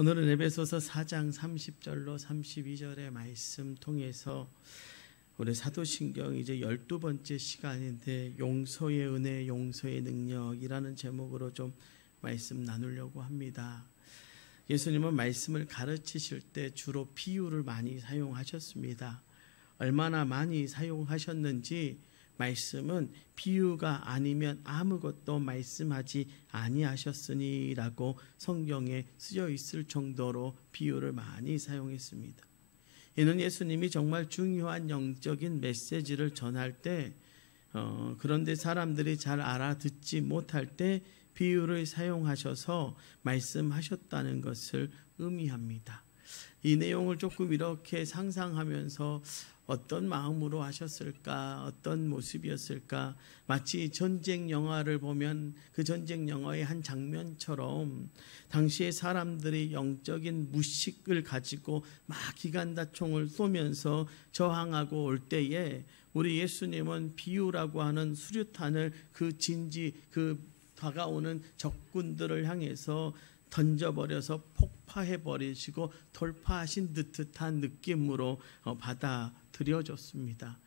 오늘은 에베소서 4장 30절로 32절의 말씀 통해서 우리 사도신경 이제 12번째 시간인데 용서의 은혜, 용서의 능력이라는 제목으로 좀 말씀 나누려고 합니다. 예수님은 말씀을 가르치실 때 주로 비유를 많이 사용하셨습니다. 얼마나 많이 사용하셨는지 말씀은 비유가 아니면 아무것도 말씀하지 아니하셨으니라고 성경에 쓰여 있을 정도로 비유를 많이 사용했습니다. 이는 예수님이 정말 중요한 영적인 메시지를 전할 때 그런데 사람들이 잘 알아듣지 못할 때 비유를 사용하셔서 말씀하셨다는 것을 의미합니다. 이 내용을 조금 이렇게 상상하면서 어떤 마음으로 하셨을까, 어떤 모습이었을까, 마치 전쟁 영화를 보면 그 전쟁 영화의 한 장면처럼 당시의 사람들이 영적인 무식을 가지고 막 기관다총을 쏘면서 저항하고 올 때에 우리 예수님은 비유라고 하는 수류탄을 그 다가오는 적군들을 향해서 던져버려서 폭파해버리시고 돌파하신 듯한 느낌으로 받아들여졌습니다.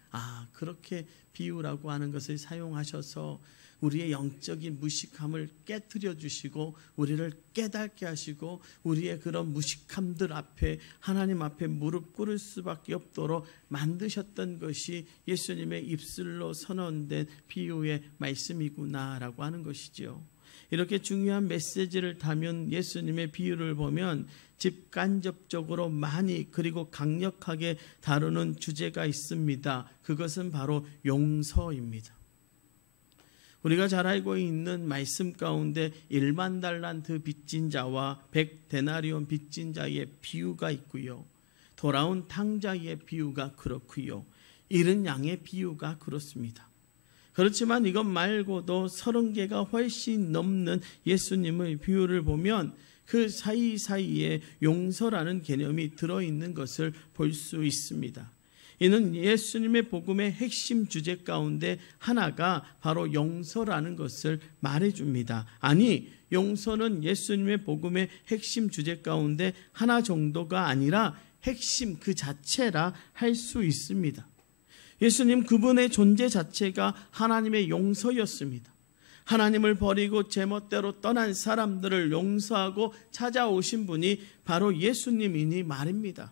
그렇게 비유라고 하는 것을 사용하셔서 우리의 영적인 무식함을 깨뜨려 주시고 우리를 깨닫게 하시고 우리의 그런 무식함들 앞에 하나님 앞에 무릎 꿇을 수밖에 없도록 만드셨던 것이 예수님의 입술로 선언된 비유의 말씀이구나라고 하는 것이지요. 이렇게 중요한 메시지를 담은 예수님의 비유를 보면 직간접적으로 많이 그리고 강력하게 다루는 주제가 있습니다. 그것은 바로 용서입니다. 우리가 잘 알고 있는 말씀 가운데 1만 달란트 빚진 자와 100데나리온 빚진 자의 비유가 있고요. 돌아온 탕자의 비유가 그렇고요. 잃은 양의 비유가 그렇습니다. 그렇지만 이것 말고도 30개가 훨씬 넘는 예수님의 비유를 보면 그 사이사이에 용서라는 개념이 들어있는 것을 볼 수 있습니다. 이는 예수님의 복음의 핵심 주제 가운데 하나가 바로 용서라는 것을 말해줍니다. 아니, 용서는 예수님의 복음의 핵심 주제 가운데 하나 정도가 아니라 핵심 그 자체라 할 수 있습니다. 예수님 그분의 존재 자체가 하나님의 용서였습니다. 하나님을 버리고 제멋대로 떠난 사람들을 용서하고 찾아오신 분이 바로 예수님이니 말입니다.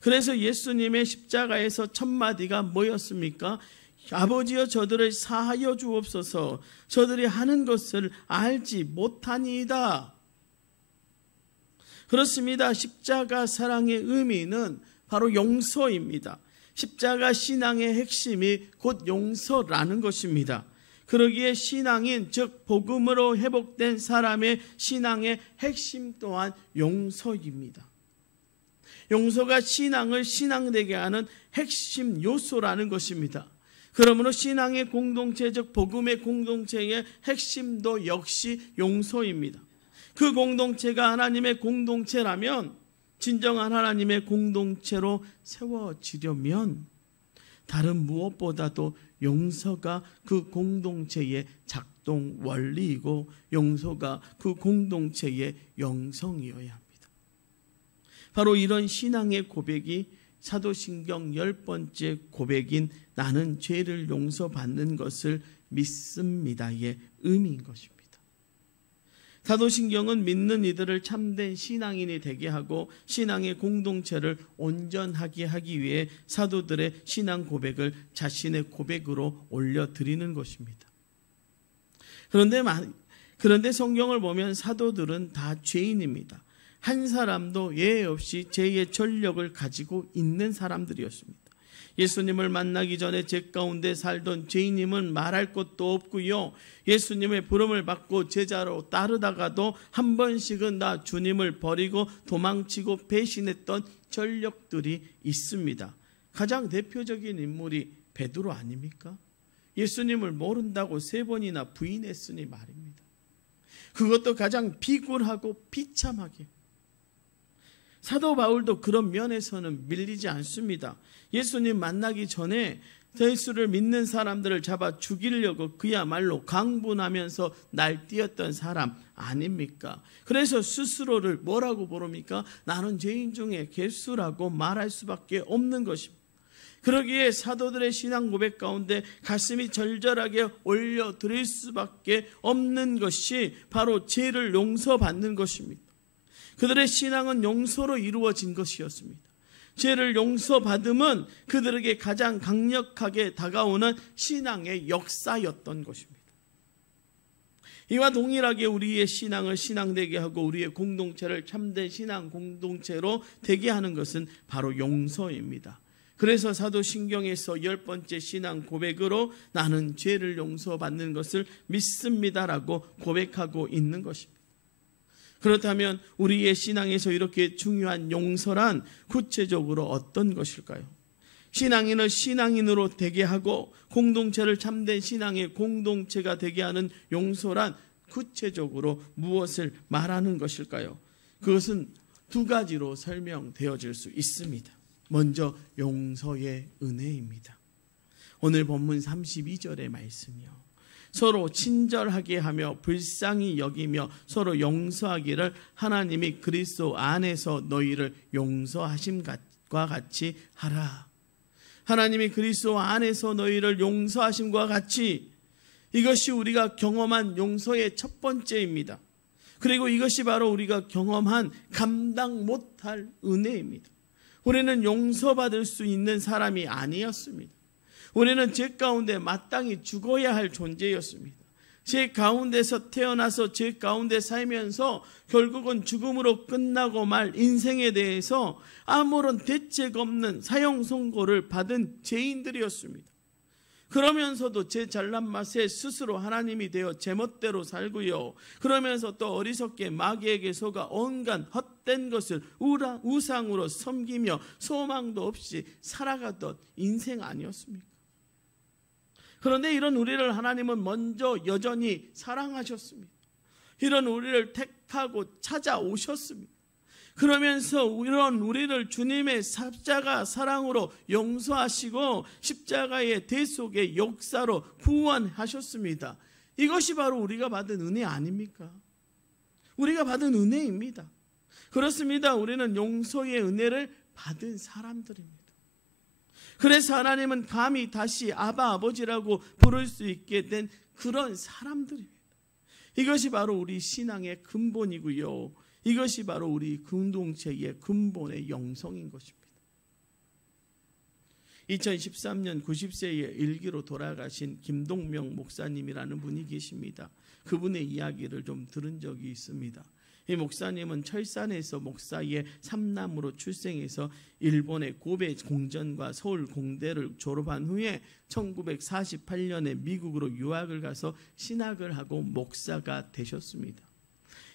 그래서 예수님의 십자가에서 첫 마디가 뭐였습니까? 아버지여 저들을 사하여 주옵소서. 저들이 하는 것을 알지 못하니이다. 그렇습니다. 십자가 사랑의 의미는 바로 용서입니다. 십자가 신앙의 핵심이 곧 용서라는 것입니다. 그러기에 신앙인 즉 복음으로 회복된 사람의 신앙의 핵심 또한 용서입니다. 용서가 신앙을 신앙되게 하는 핵심 요소라는 것입니다. 그러므로 신앙의 공동체 즉 복음의 공동체의 핵심도 역시 용서입니다. 그 공동체가 하나님의 공동체라면 진정한 하나님의 공동체로 세워지려면 다른 무엇보다도 용서가 그 공동체의 작동 원리이고 용서가 그 공동체의 영성이어야 합니다. 바로 이런 신앙의 고백이 사도신경 10번째 고백인 나는 죄를 용서받는 것을 믿습니다의 의미인 것입니다. 사도신경은 믿는 이들을 참된 신앙인이 되게 하고 신앙의 공동체를 온전하게 하기 위해 사도들의 신앙 고백을 자신의 고백으로 올려드리는 것입니다. 그런데 성경을 보면 사도들은 다 죄인입니다. 한 사람도 예외 없이 죄의 전력을 가지고 있는 사람들이었습니다. 예수님을 만나기 전에 죄 가운데 살던 죄인임은 말할 것도 없고요. 예수님의 부름을 받고 제자로 따르다가도 한 번씩은 나 주님을 버리고 도망치고 배신했던 전력들이 있습니다. 가장 대표적인 인물이 베드로 아닙니까? 예수님을 모른다고 3번이나 부인했으니 말입니다. 그것도 가장 비굴하고 비참하게. 사도 바울도 그런 면에서는 밀리지 않습니다. 예수님 만나기 전에 예수를 믿는 사람들을 잡아 죽이려고 그야말로 강분하면서 날뛰었던 사람 아닙니까? 그래서 스스로를 뭐라고 부릅니까? 나는 죄인 중에 괴수라고 말할 수밖에 없는 것입니다. 그러기에 사도들의 신앙 고백 가운데 가슴이 절절하게 올려드릴 수밖에 없는 것이 바로 죄를 용서받는 것입니다. 그들의 신앙은 용서로 이루어진 것이었습니다. 죄를 용서받음은 그들에게 가장 강력하게 다가오는 신앙의 역사였던 것입니다. 이와 동일하게 우리의 신앙을 신앙되게 하고 우리의 공동체를 참된 신앙 공동체로 되게 하는 것은 바로 용서입니다. 그래서 사도신경에서 10번째 신앙 고백으로 나는 죄를 용서받는 것을 믿습니다라고 고백하고 있는 것입니다. 그렇다면 우리의 신앙에서 이렇게 중요한 용서란 구체적으로 어떤 것일까요? 신앙인을 신앙인으로 되게 하고 공동체를 참된 신앙의 공동체가 되게 하는 용서란 구체적으로 무엇을 말하는 것일까요? 그것은 두 가지로 설명되어질 수 있습니다. 먼저 용서의 은혜입니다. 오늘 본문 32절의 말씀이요. 서로 친절하게 하며 불쌍히 여기며 서로 용서하기를 하나님이 그리스도 안에서 너희를 용서하심과 같이 하라. 하나님이 그리스도 안에서 너희를 용서하심과 같이, 이것이 우리가 경험한 용서의 첫 번째입니다. 그리고 이것이 바로 우리가 경험한 감당 못할 은혜입니다. 우리는 용서받을 수 있는 사람이 아니었습니다. 우리는 죄 가운데 마땅히 죽어야 할 존재였습니다. 죄 가운데서 태어나서 죄 가운데 살면서 결국은 죽음으로 끝나고 말 인생에 대해서 아무런 대책 없는 사형 선고를 받은 죄인들이었습니다. 그러면서도 제 잘난 맛에 스스로 하나님이 되어 제멋대로 살고요. 그러면서 또 어리석게 마귀에게 속아 온갖 헛된 것을 우상으로 섬기며 소망도 없이 살아가던 인생 아니었습니까? 그런데 이런 우리를 하나님은 먼저 여전히 사랑하셨습니다. 이런 우리를 택하고 찾아오셨습니다. 그러면서 이런 우리를 주님의 십자가 사랑으로 용서하시고 십자가의 대속의 역사로 구원하셨습니다. 이것이 바로 우리가 받은 은혜 아닙니까? 우리가 받은 은혜입니다. 그렇습니다. 우리는 용서의 은혜를 받은 사람들입니다. 그래서 하나님은 감히 다시 아바 아버지라고 부를 수 있게 된 그런 사람들입니다. 이것이 바로 우리 신앙의 근본이고요. 이것이 바로 우리 공동체의 근본의 영성인 것입니다. 2013년 90세의 일기로 돌아가신 김동명 목사님이라는 분이 계십니다. 그분의 이야기를 좀 들은 적이 있습니다. 이 목사님은 철산에서 목사의 삼남으로 출생해서 일본의 고베 공전과 서울 공대를 졸업한 후에 1948년에 미국으로 유학을 가서 신학을 하고 목사가 되셨습니다.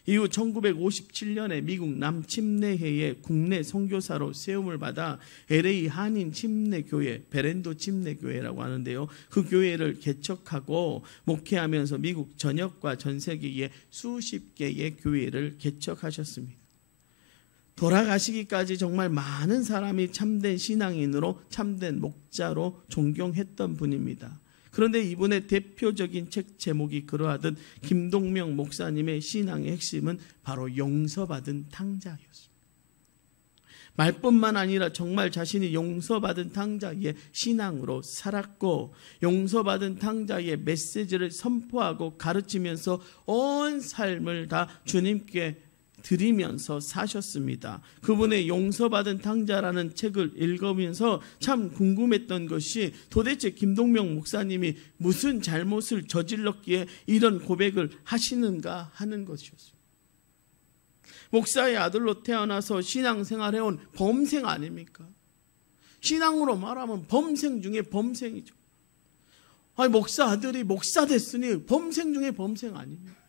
이후 1957년에 미국 남침례회의 국내 선교사로 세움을 받아 LA 한인 침례교회, 베렌도 침례교회라고 하는데요. 그 교회를 개척하고 목회하면서 미국 전역과 전 세계에 수십 개의 교회를 개척하셨습니다. 돌아가시기까지 정말 많은 사람이 참된 신앙인으로 참된 목자로 존경했던 분입니다. 그런데 이분의 대표적인 책 제목이 그러하듯 김동명 목사님의 신앙의 핵심은 바로 용서받은 탕자였습니다. 말뿐만 아니라 정말 자신이 용서받은 탕자의 신앙으로 살았고 용서받은 탕자의 메시지를 선포하고 가르치면서 온 삶을 다 주님께 드리면서 사셨습니다. 그분의 용서받은 탕자라는 책을 읽으면서 참 궁금했던 것이 도대체 김동명 목사님이 무슨 잘못을 저질렀기에 이런 고백을 하시는가 하는 것이었습니다. 목사의 아들로 태어나서 신앙생활해온 범생 아닙니까? 신앙으로 말하면 범생 중에 범생이죠. 아니, 목사 아들이 목사 됐으니 범생 중에 범생 아닙니까?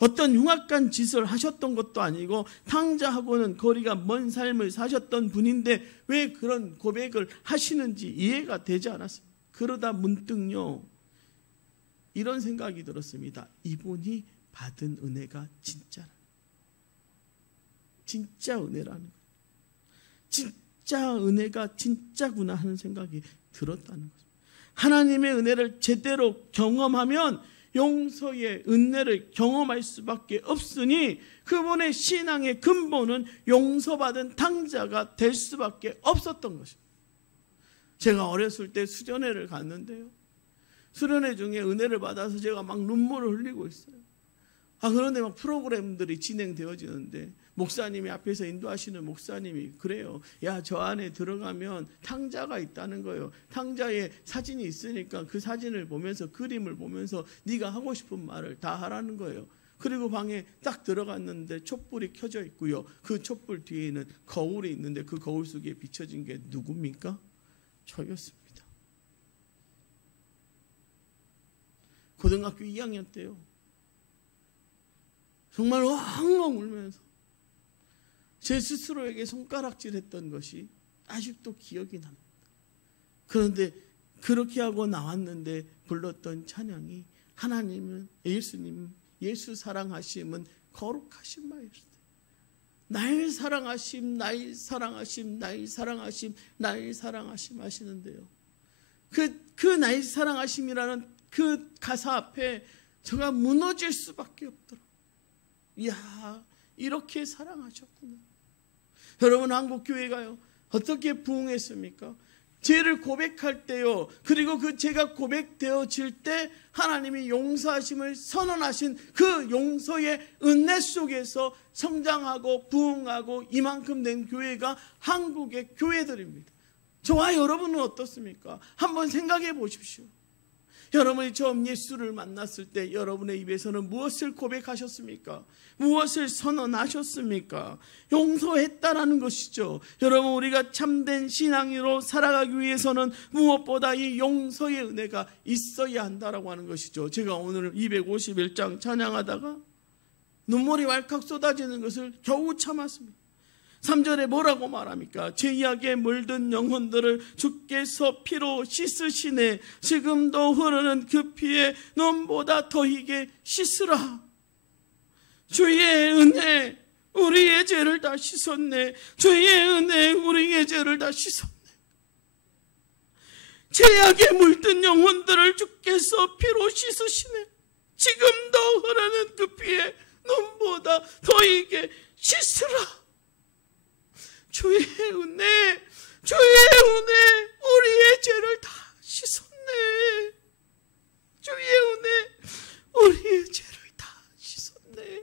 어떤 흉악한 짓을 하셨던 것도 아니고 탕자하고는 거리가 먼 삶을 사셨던 분인데 왜 그런 고백을 하시는지 이해가 되지 않았습니다. 그러다 문득요 이런 생각이 들었습니다. 이분이 받은 은혜가 진짜 은혜라는 거예요. 진짜 은혜가 진짜구나 하는 생각이 들었다는 거죠. 하나님의 은혜를 제대로 경험하면 용서의 은혜를 경험할 수밖에 없으니 그분의 신앙의 근본은 용서받은 당자가 될 수밖에 없었던 것입니다. 제가 어렸을 때 수련회를 갔는데요, 수련회 중에 은혜를 받아서 제가 막 눈물을 흘리고 있어요. 그런데 막 프로그램들이 진행되어지는데 목사님이 앞에서 인도하시는 목사님이 그래요. 야, 저 안에 들어가면 탕자가 있다는 거예요. 탕자에 사진이 있으니까 그 사진을 보면서, 그림을 보면서 네가 하고 싶은 말을 다 하라는 거예요. 그리고 방에 딱 들어갔는데 촛불이 켜져 있고요. 그 촛불 뒤에는 거울이 있는데 그 거울 속에 비춰진 게 누굽니까? 저였습니다. 고등학교 2학년 때요, 정말 엉엉 울면서 제 스스로에게 손가락질했던 것이 아직도 기억이 납니다. 그런데 그렇게 하고 나왔는데 불렀던 찬양이 하나님은, 예수님, 예수 사랑하심은 거룩하신 마였을 때, 날 사랑하심, 날 사랑하심, 날 사랑하심, 날 사랑하심 하시는데요, 그 날 사랑하심이라는 그 가사 앞에 제가 무너질 수밖에 없더라고요. 이야, 이렇게 사랑하셨구나. 여러분, 한국교회가요 어떻게 부흥했습니까? 죄를 고백할 때요, 그리고 그 죄가 고백되어질 때 하나님이 용서하심을 선언하신 그 용서의 은혜 속에서 성장하고 부흥하고 이만큼 된 교회가 한국의 교회들입니다. 저와 여러분은 어떻습니까? 한번 생각해 보십시오. 여러분이 처음 예수를 만났을 때 여러분의 입에서는 무엇을 고백하셨습니까? 무엇을 선언하셨습니까? 용서했다라는 것이죠. 여러분, 우리가 참된 신앙으로 살아가기 위해서는 무엇보다 이 용서의 은혜가 있어야 한다라고 하는 것이죠. 제가 오늘 251장 찬양하다가 눈물이 왈칵 쏟아지는 것을 겨우 참았습니다. 3절에 뭐라고 말합니까? 죄악에 물든 영혼들을 주께서 피로 씻으시네. 지금도 흐르는 그 피에 눈보다 더히게 씻으라. 주의 은혜 우리의 죄를 다 씻었네. 주의 은혜 우리의 죄를 다 씻었네. 죄악에 물든 영혼들을 주께서 피로 씻으시네. 지금도 흐르는 그 피에 눈보다 더히게 씻으라. 주의 은혜, 주의 은혜, 우리의 죄를 다 씻었네. 주의 은혜, 우리의 죄를 다 씻었네.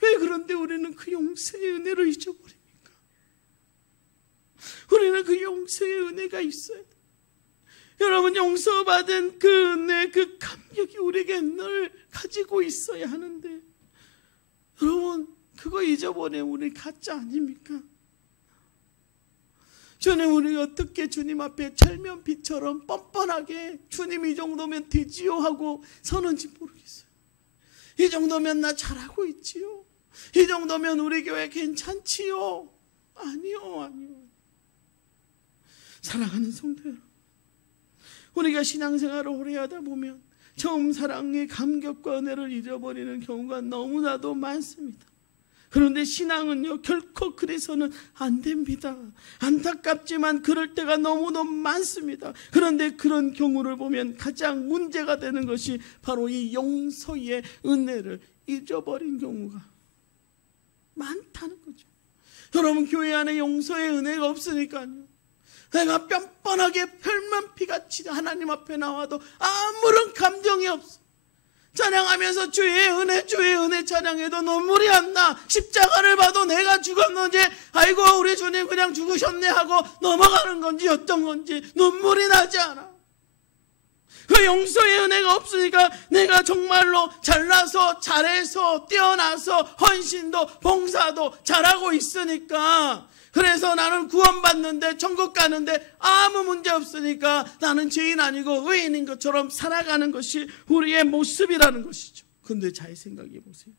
왜 그런데 우리는 그 용서의 은혜를 잊어버립니까? 우리는 그 용서의 은혜가 있어야 돼. 여러분, 용서받은 그 은혜, 그 감격이 우리에게 늘 가지고 있어야 하는데, 여러분, 그거 잊어버리면 우리 가짜 아닙니까? 저는 우리가 어떻게 주님 앞에 철면피처럼 뻔뻔하게 주님 이 정도면 되지요 하고 서는지 모르겠어요. 이 정도면 나 잘하고 있지요. 이 정도면 우리 교회 괜찮지요. 아니요. 사랑하는 성도 여러분, 우리가 신앙생활을 오래 하다 보면 처음 사랑의 감격과 은혜를 잊어버리는 경우가 너무나도 많습니다. 그런데 신앙은요, 결코 그래서는 안 됩니다. 안타깝지만 그럴 때가 너무너무 많습니다. 그런데 그런 경우를 보면 가장 문제가 되는 것이 바로 이 용서의 은혜를 잊어버린 경우가 많다는 거죠. 여러분, 교회 안에 용서의 은혜가 없으니까요, 내가 뻔뻔하게 혈만피같이 하나님 앞에 나와도 아무런 감정이 없어. 찬양하면서 주의 은혜 찬양해도 눈물이 안 나. 십자가를 봐도 내가 죽었는지, 아이고 우리 주님 그냥 죽으셨네 하고 넘어가는 건지 어떤 건지 눈물이 나지 않아. 그 용서의 은혜가 없으니까 내가 정말로 잘나서 잘해서 뛰어나서 헌신도 봉사도 잘하고 있으니까, 그래서 나는 구원받는데 천국 가는데 아무 문제 없으니까 나는 죄인 아니고 의인인 것처럼 살아가는 것이 우리의 모습이라는 것이죠. 그런데 잘 생각해 보세요.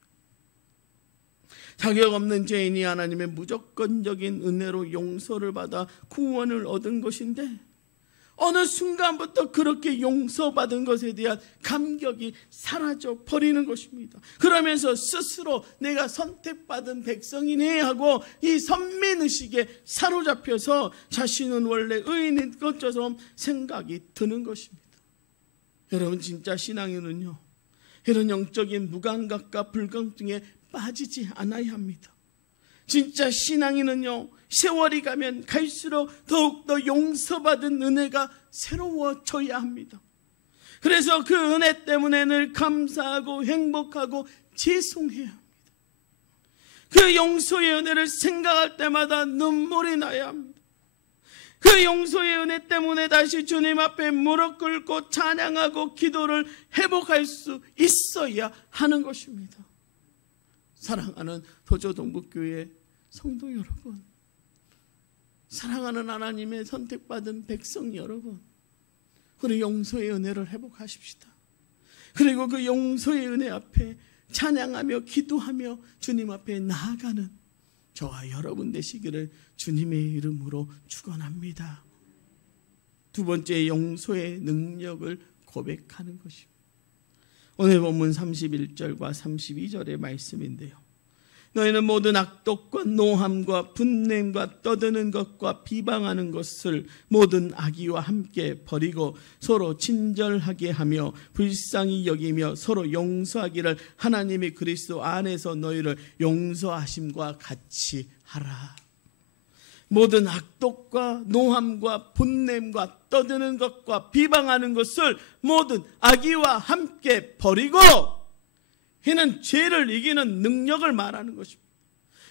자격 없는 죄인이 하나님의 무조건적인 은혜로 용서를 받아 구원을 얻은 것인데, 어느 순간부터 그렇게 용서받은 것에 대한 감격이 사라져 버리는 것입니다. 그러면서 스스로 내가 선택받은 백성이네 하고 이 선민의식에 사로잡혀서 자신은 원래 의인인 것처럼 생각이 드는 것입니다. 여러분, 진짜 신앙인은요, 이런 영적인 무감각과 불감증에 빠지지 않아야 합니다. 진짜 신앙인은요, 세월이 가면 갈수록 더욱더 용서받은 은혜가 새로워져야 합니다. 그래서 그 은혜 때문에 늘 감사하고 행복하고 죄송해야 합니다. 그 용서의 은혜를 생각할 때마다 눈물이 나야 합니다. 그 용서의 은혜 때문에 다시 주님 앞에 무릎 꿇고 찬양하고 기도를 회복할 수 있어야 하는 것입니다. 사랑하는 도저동북교회 성도 여러분, 사랑하는 하나님의 선택받은 백성 여러분, 우리 용서의 은혜를 회복하십시다. 그리고 그 용서의 은혜 앞에 찬양하며 기도하며 주님 앞에 나아가는 저와 여러분 되시기를 주님의 이름으로 축원합니다. 두 번째, 용서의 능력을 고백하는 것입니다. 오늘 본문 31절과 32절의 말씀인데요, 너희는 모든 악독과 노함과 분냄과 떠드는 것과 비방하는 것을 모든 악의와 함께 버리고 서로 친절하게 하며 불쌍히 여기며 서로 용서하기를 하나님이 그리스도 안에서 너희를 용서하심과 같이 하라. 모든 악독과 노함과 분냄과 떠드는 것과 비방하는 것을 모든 악의와 함께 버리고, 이는 죄를 이기는 능력을 말하는 것입니다.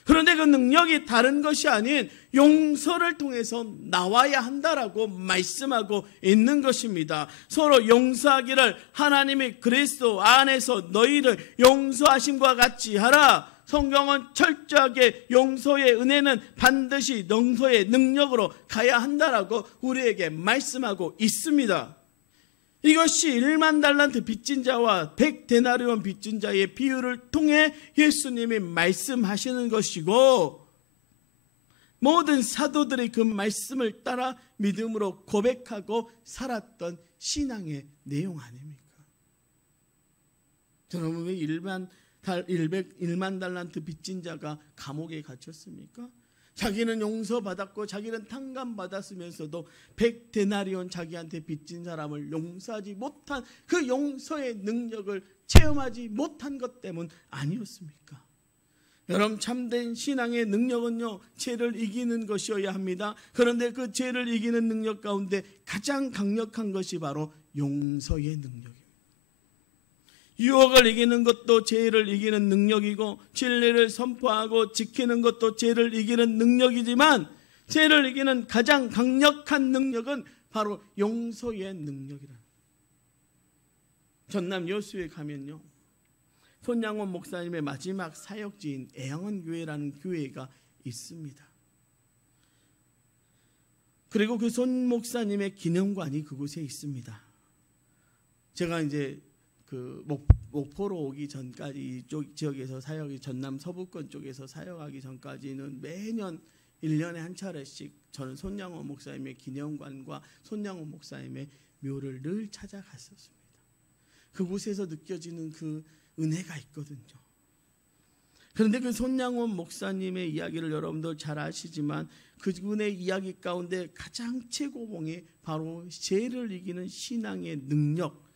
그런데 그 능력이 다른 것이 아닌 용서를 통해서 나와야 한다라고 말씀하고 있는 것입니다. 서로 용서하기를 하나님이 그리스도 안에서 너희를 용서하심과 같이 하라. 성경은 철저하게 용서의 은혜는 반드시 용서의 능력으로 가야 한다라고 우리에게 말씀하고 있습니다. 이것이 1만 달란트 빚진 자와 100데나리온 빚진 자의 비유를 통해 예수님이 말씀하시는 것이고, 모든 사도들이 그 말씀을 따라 믿음으로 고백하고 살았던 신앙의 내용 아닙니까? 여러분, 왜 1만 달란트 빚진 자가 감옥에 갇혔습니까? 자기는 용서받았고 자기는 탕감받았으면서도 100데나리온 자기한테 빚진 사람을 용서하지 못한 그 용서의 능력을 체험하지 못한 것 때문 아니었습니까? 여러분, 참된 신앙의 능력은요, 죄를 이기는 것이어야 합니다. 그런데 그 죄를 이기는 능력 가운데 가장 강력한 것이 바로 용서의 능력입니다. 유혹을 이기는 것도 죄를 이기는 능력이고, 진리를 선포하고 지키는 것도 죄를 이기는 능력이지만, 죄를 이기는 가장 강력한 능력은 바로 용서의 능력이라. 전남 여수에 가면요, 손양원 목사님의 마지막 사역지인 애양원교회라는 교회가 있습니다. 그리고 그 손 목사님의 기념관이 그곳에 있습니다. 제가 이제 그 목포로 오기 전까지 이쪽 지역에서 사역이, 전남 서부권 쪽에서 사역하기 전까지는 매년 1년에 한 차례씩 저는 손양원 목사님의 기념관과 손양원 목사님의 묘를 늘 찾아갔었습니다. 그곳에서 느껴지는 그 은혜가 있거든요. 그런데 그 손양원 목사님의 이야기를 여러분들 잘 아시지만, 그분의 이야기 가운데 가장 최고봉이 바로 죄를 이기는 신앙의 능력,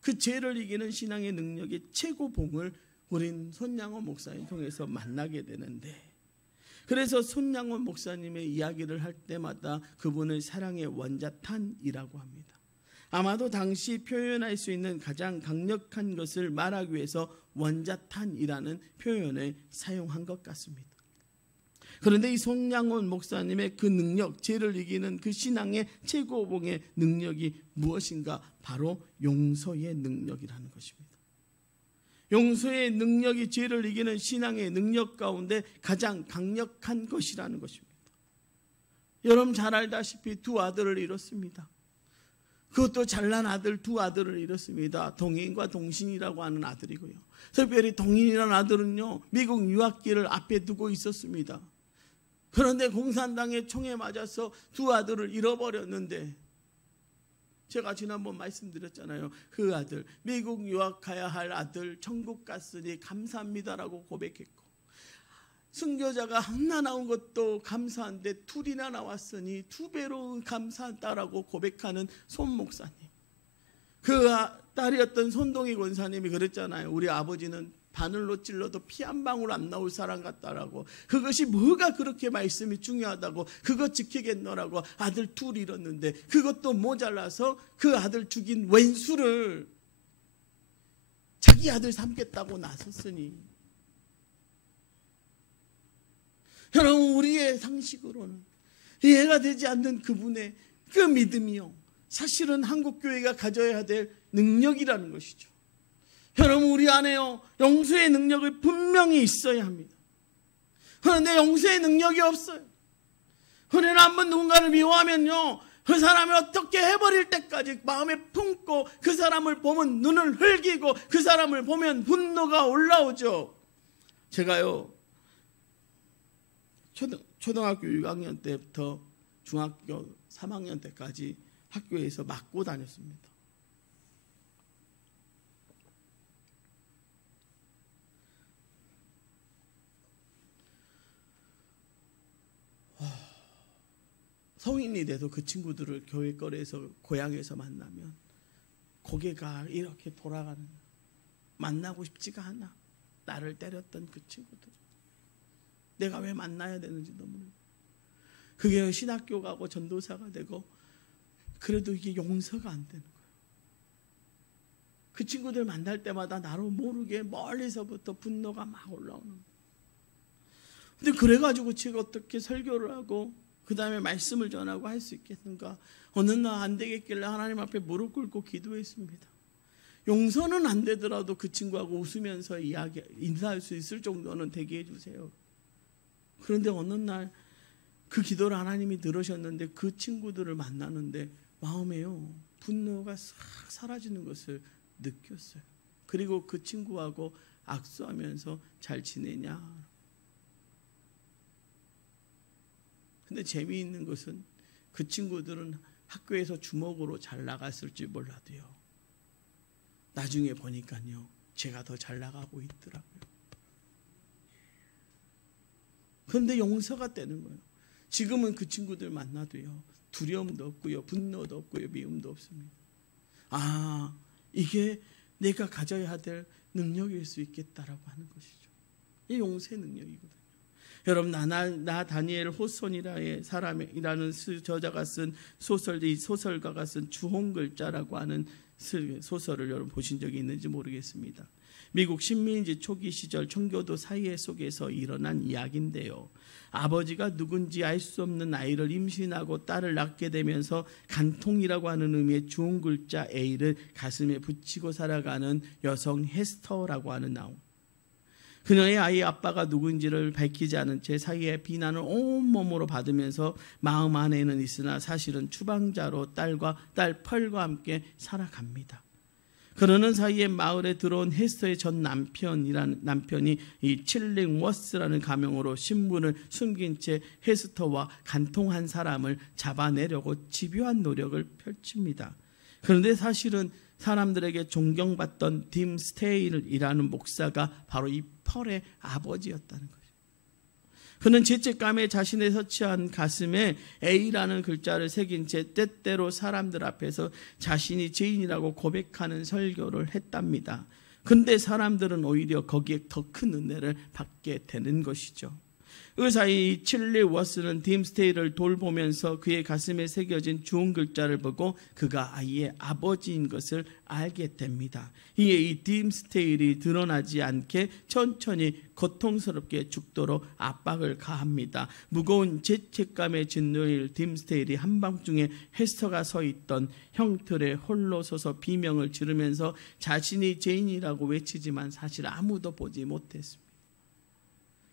그 죄를 이기는 신앙의 능력의 최고봉을 우린 손양원 목사님 통해서 만나게 되는데, 그래서 손양원 목사님의 이야기를 할 때마다 그분을 사랑의 원자탄이라고 합니다. 아마도 당시 표현할 수 있는 가장 강력한 것을 말하기 위해서 원자탄이라는 표현을 사용한 것 같습니다. 그런데 이 손양원 목사님의 그 능력, 죄를 이기는 그 신앙의 최고봉의 능력이 무엇인가? 바로 용서의 능력이라는 것입니다. 용서의 능력이 죄를 이기는 신앙의 능력 가운데 가장 강력한 것이라는 것입니다. 여러분 잘 알다시피 두 아들을 잃었습니다. 그것도 잘난 아들, 두 아들을 잃었습니다. 동인과 동신이라고 하는 아들이고요. 특별히 동인이라는 아들은요, 미국 유학기를 앞에 두고 있었습니다. 그런데 공산당의 총에 맞아서 두 아들을 잃어버렸는데, 제가 지난번 말씀드렸잖아요. 그 아들, 미국 유학 가야 할 아들 천국 갔으니 감사합니다라고 고백했고, 순교자가 하나 나온 것도 감사한데 둘이나 나왔으니 두 배로 감사하다라고 고백하는 손 목사님, 그 딸이었던 손동희 권사님이 그랬잖아요. 우리 아버지는 바늘로 찔러도 피 한 방울 안 나올 사람 같다라고. 그것이 뭐가 그렇게 말씀이 중요하다고 그것 지키겠노라고 아들 둘 잃었는데, 그것도 모자라서 그 아들 죽인 왼수를 자기 아들 삼겠다고 나섰으니, 여러분, 우리의 상식으로는 이해가 되지 않는 그분의 그 믿음이요, 사실은 한국교회가 가져야 될 능력이라는 것이죠. 여러분, 우리 안에요, 용서의 능력이 분명히 있어야 합니다. 그런데 용서의 능력이 없어요. 우리는 한번 누군가를 미워하면요, 그 사람을 어떻게 해버릴 때까지 마음에 품고, 그 사람을 보면 눈을 흘기고, 그 사람을 보면 분노가 올라오죠. 제가요, 초등학교 6학년 때부터 중학교 3학년 때까지 학교에서 맞고 다녔습니다. 성인이 돼도 그 친구들을 교회 거리에서 고향에서 만나면 고개가 이렇게 돌아가는 거예요. 만나고 싶지가 않아. 나를 때렸던 그 친구들, 내가 왜 만나야 되는지 너무. 그게 신학교 가고 전도사가 되고 그래도 이게 용서가 안 되는 거예요. 그 친구들 만날 때마다 나로 모르게 멀리서부터 분노가 막 올라오는 거예요. 근데 그래가지고 제가 어떻게 설교를 하고 그 다음에 말씀을 전하고 할 수 있겠는가. 어느 날 안 되겠길래 하나님 앞에 무릎 꿇고 기도했습니다. 용서는 안 되더라도 그 친구하고 웃으면서 인사할 수 있을 정도는 되게 해주세요. 그런데 어느 날 그 기도를 하나님이 들으셨는데, 그 친구들을 만나는데 마음에요, 분노가 싹 사라지는 것을 느꼈어요. 그리고 그 친구하고 악수하면서 잘 지내냐. 근데 재미있는 것은 그 친구들은 학교에서 주먹으로 잘 나갔을지 몰라도요, 나중에 보니까요, 제가 더 잘 나가고 있더라고요. 그런데 용서가 되는 거예요. 지금은 그 친구들 만나도요, 두려움도 없고요, 분노도 없고요, 미움도 없습니다. 아, 이게 내가 가져야 될 능력일 수 있겠다라고 하는 것이죠. 이 용서의 능력이거든요. 여러분, 나 다니엘 호손이라의 사람이라는 저자가 쓴 소설, 이 소설가가 쓴 주홍글자라고 하는 소설을 여러분 보신 적이 있는지 모르겠습니다. 미국 식민지 초기 시절 청교도 사회 속에서 일어난 이야기인데요, 아버지가 누군지 알 수 없는 아이를 임신하고 딸을 낳게 되면서 간통이라고 하는 의미의 주홍글자 A를 가슴에 붙이고 살아가는 여성 헤스터라고 하는 나온, 그녀의 아이의 아빠가 누군지를 밝히지 않은 채 사이의 비난을 온몸으로 받으면서 마음 안에는 있으나 사실은 추방자로 딸 펄과 함께 살아갑니다. 그러는 사이에 마을에 들어온 헤스터의 전 남편이 이 칠링워스라는 가명으로 신분을 숨긴 채 헤스터와 간통한 사람을 잡아내려고 집요한 노력을 펼칩니다. 그런데 사실은 사람들에게 존경받던 딤 스테일이라는 목사가 바로 이 펄의 아버지였다는 거죠. 그는 죄책감에 자신의 서치한 가슴에 A라는 글자를 새긴 채 때때로 사람들 앞에서 자신이 죄인이라고 고백하는 설교를 했답니다. 그런데 사람들은 오히려 거기에 더 큰 은혜를 받게 되는 것이죠. 의사의 칠리워스는 딤 스테일을 돌보면서 그의 가슴에 새겨진 주홍 글자를 보고 그가 아이의 아버지인 것을 알게 됩니다. 이에 이 딤 스테일이 드러나지 않게 천천히 고통스럽게 죽도록 압박을 가합니다. 무거운 죄책감에 짓눌릴 딤 스테일이 한밤중에 헤스터가 서 있던 형틀에 홀로 서서 비명을 지르면서 자신이 죄인이라고 외치지만 사실 아무도 보지 못했습니다.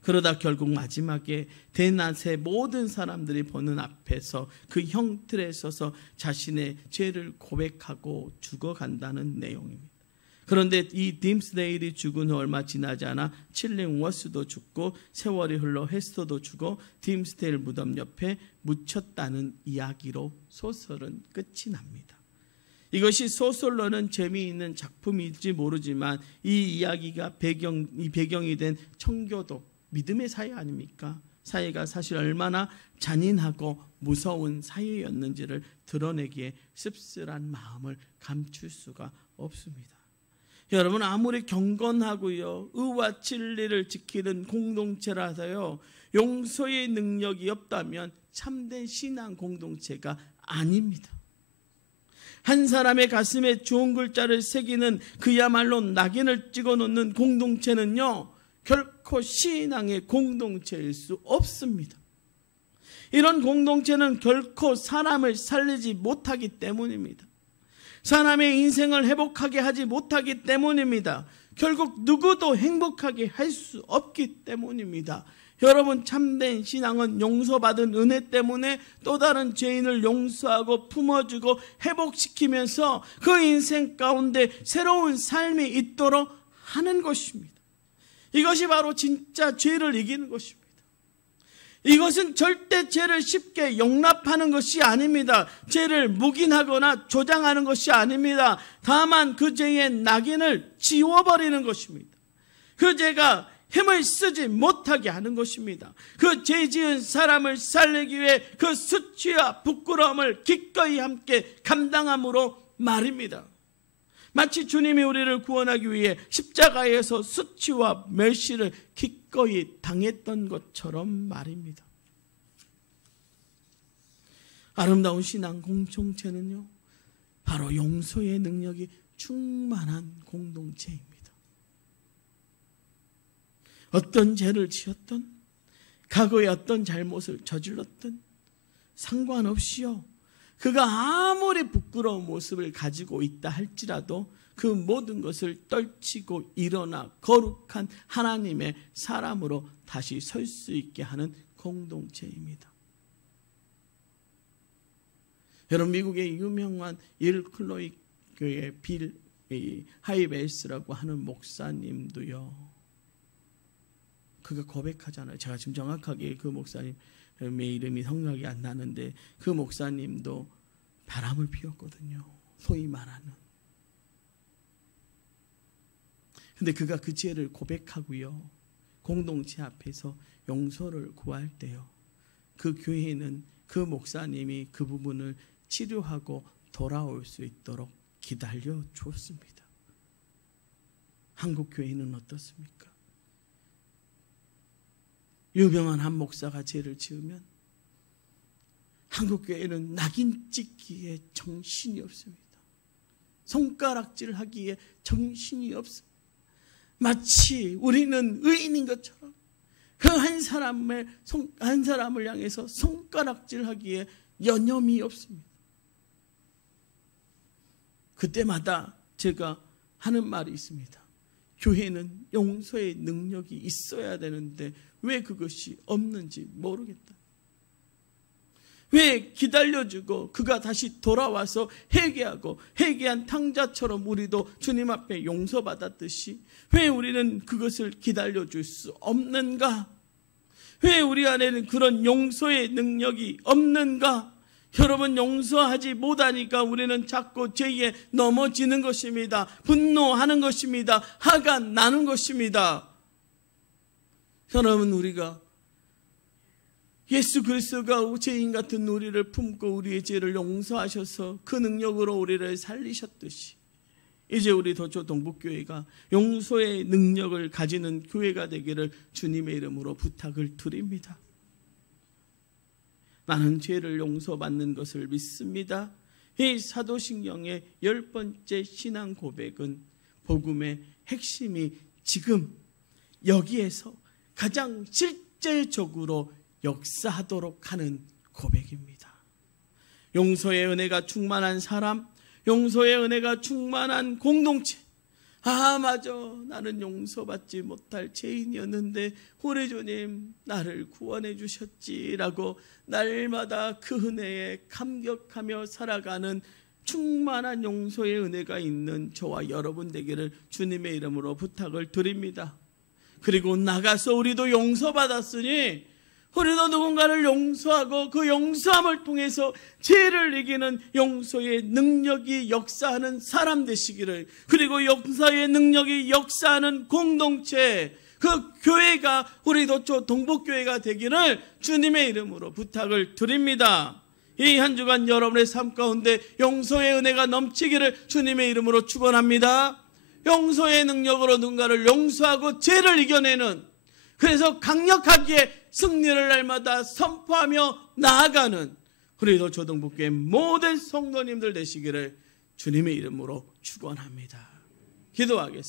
그러다 결국 마지막에 대낮에 모든 사람들이 보는 앞에서 그 형틀에 서서 자신의 죄를 고백하고 죽어간다는 내용입니다. 그런데 이 딤스데일이 죽은 후 얼마 지나지 않아 칠링워스도 죽고 세월이 흘러 헤스터도 죽어 딤스데일 무덤 옆에 묻혔다는 이야기로 소설은 끝이 납니다. 이것이 소설로는 재미있는 작품일지 모르지만 이 이야기가 배경이 된 청교도 믿음의 사회 아닙니까? 사회가 사실 얼마나 잔인하고 무서운 사회였는지를 드러내기에 씁쓸한 마음을 감출 수가 없습니다. 여러분, 아무리 경건하고요, 의와 진리를 지키는 공동체라서요, 용서의 능력이 없다면 참된 신앙 공동체가 아닙니다. 한 사람의 가슴에 좋은 글자를 새기는 그야말로 낙인을 찍어놓는 공동체는요, 결코 신앙의 공동체일 수 없습니다. 이런 공동체는 결코 사람을 살리지 못하기 때문입니다. 사람의 인생을 회복하게 하지 못하기 때문입니다. 결국 누구도 행복하게 할 수 없기 때문입니다. 여러분, 참된 신앙은 용서받은 은혜 때문에 또 다른 죄인을 용서하고 품어주고 회복시키면서 그 인생 가운데 새로운 삶이 있도록 하는 것입니다. 이것이 바로 진짜 죄를 이기는 것입니다. 이것은 절대 죄를 쉽게 용납하는 것이 아닙니다. 죄를 묵인하거나 조장하는 것이 아닙니다. 다만 그 죄의 낙인을 지워버리는 것입니다. 그 죄가 힘을 쓰지 못하게 하는 것입니다. 그 죄 지은 사람을 살리기 위해 그 수치와 부끄러움을 기꺼이 함께 감당함으로 말입니다. 마치 주님이 우리를 구원하기 위해 십자가에서 수치와 멸시를 기꺼이 당했던 것처럼 말입니다. 아름다운 신앙 공동체는요, 바로 용서의 능력이 충만한 공동체입니다. 어떤 죄를 지었던, 과거에 어떤 잘못을 저질렀던 상관없이요, 그가 아무리 부끄러운 모습을 가지고 있다 할지라도 그 모든 것을 떨치고 일어나 거룩한 하나님의 사람으로 다시 설 수 있게 하는 공동체입니다. 여러분, 미국의 유명한 일클로이 교회 빌 하이베이스라고 하는 목사님도요, 그가 고백하잖아요. 제가 지금 정확하게 그 목사님의 이름이 생각이 안 나는데, 그 목사님도 바람을 피웠거든요. 소위 말하는. 근데 그가 그 죄를 고백하고요, 공동체 앞에서 용서를 구할 때요, 그 교회는 그 목사님이 그 부분을 치료하고 돌아올 수 있도록 기다려 주었습니다. 한국 교회는 어떻습니까? 유명한 한 목사가 죄를 지으면 한국 교회는 낙인 찍기에 정신이 없습니다. 손가락질 하기에 정신이 없습니다. 마치 우리는 의인인 것처럼 그 한 사람을 향해서 손가락질 하기에 여념이 없습니다. 그때마다 제가 하는 말이 있습니다. 교회는 용서의 능력이 있어야 되는데 왜 그것이 없는지 모르겠다. 왜 기다려주고 그가 다시 돌아와서 회개하고 회개한 탕자처럼 우리도 주님 앞에 용서받았듯이 왜 우리는 그것을 기다려줄 수 없는가? 왜 우리 안에는 그런 용서의 능력이 없는가? 여러분, 용서하지 못하니까 우리는 자꾸 죄에 넘어지는 것입니다. 분노하는 것입니다. 화가 나는 것입니다. 여러분, 우리가 예수 그리스도가 죄인 같은 우리를 품고 우리의 죄를 용서하셔서 그 능력으로 우리를 살리셨듯이 이제 우리 도초 동북교회가 용서의 능력을 가지는 교회가 되기를 주님의 이름으로 부탁을 드립니다. 나는 죄를 용서받는 것을 믿습니다. 이 사도신경의 10번째 신앙 고백은 복음의 핵심이 지금 여기에서 가장 실제적으로 역사하도록 하는 고백입니다. 용서의 은혜가 충만한 사람, 용서의 은혜가 충만한 공동체. 아, 맞아, 나는 용서받지 못할 죄인이었는데 우리 주님 나를 구원해 주셨지라고 날마다 그 은혜에 감격하며 살아가는 충만한 용서의 은혜가 있는 저와 여러분 되기를 주님의 이름으로 부탁을 드립니다. 그리고 나가서 우리도 용서받았으니 우리도 누군가를 용서하고 그 용서함을 통해서 죄를 이기는 용서의 능력이 역사하는 사람 되시기를, 그리고 용서의 능력이 역사하는 공동체, 그 교회가 우리도 동복교회가 되기를 주님의 이름으로 부탁을 드립니다. 이 한 주간 여러분의 삶 가운데 용서의 은혜가 넘치기를 주님의 이름으로 축원합니다. 용서의 능력으로 누군가를 용서하고 죄를 이겨내는, 그래서 강력하게 승리를 날마다 선포하며 나아가는 우리도 조동복교의 모든 성도님들 되시기를 주님의 이름으로 축원합니다. 기도하겠습니다.